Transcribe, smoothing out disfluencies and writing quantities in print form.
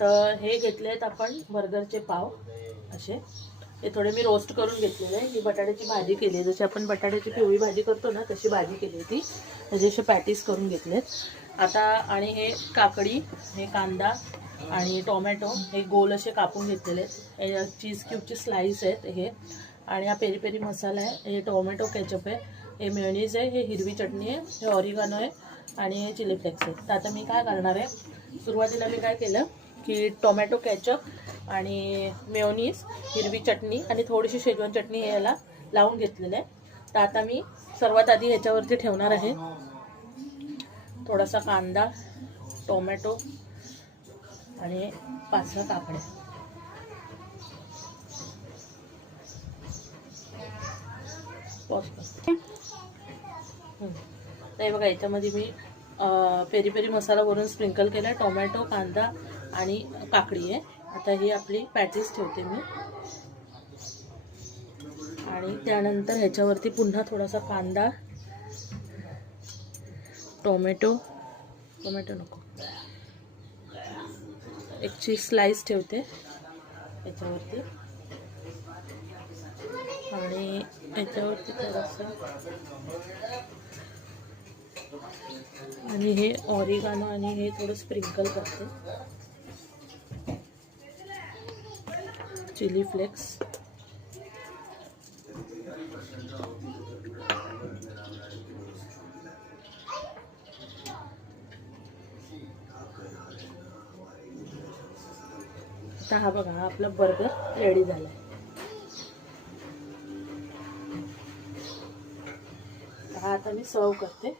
तर हे घेतलेत आपण बर्गरचे पाव असे. हे थोडे मी रोस्ट करून घेतलेले आहे. ही बटाट्याची भाजी केली आहे, जशी आपण बटाट्याची पिवळी भाजी करतो ना तशी भाजी केली होती. त्याचे असे पॅटीस करून घेतलेत आता. आणि हे काकडी, हे कांदा आणि टोमॅटो हे गोल असे कापून घेतलेले आहेत. चीज क्यूबची स्लाइस आहेत हे. आणि हा पेरी पेरी मसाला आहे, हे टोमॅटो केचप आहे, हे मेयोनीज आहे, हे हिरवी चटणी आहे, हे ऑरिगानो आहे आणि हे चिली फ्लेक्स आहे. तर आता मी काय करणार आहे, सुरुवातीला मी काय केलं की टोमॅटो केचप आणि मेयोनीज, हिरवी चटणी आणि थोडीशी शेजवान चटणी हे याला लावून घेतलेलं आहे. तर आता मी सर्वात आधी ह्याच्यावरती ठेवणार आहे थोडासा कांदा, टोमॅटो आणि 5-6 काकड्या. तर बघा याच्यामध्ये मी पेरी पेरी मसाला वरून स्प्रिंकल केला, टोमॅटो, कांदा आणि काकडी आहे. आता ही आपली पॅटीस ठेवते मी आणि त्यानंतर ह्याच्यावरती पुन्हा थोडासा कांदा, टोमॅटो नको, एक चीज स्लाइस ठेवते याच्यावरती आणि याच्यावरती थोडंसं आणि हे ऑरिगानो आणि हे थोडं स्प्रिंकल करते, चिली फ्लेक्स आता. हा बघा, हा आपला बर्गर रेडी झाला आहे. हा आता मी सर्व करते.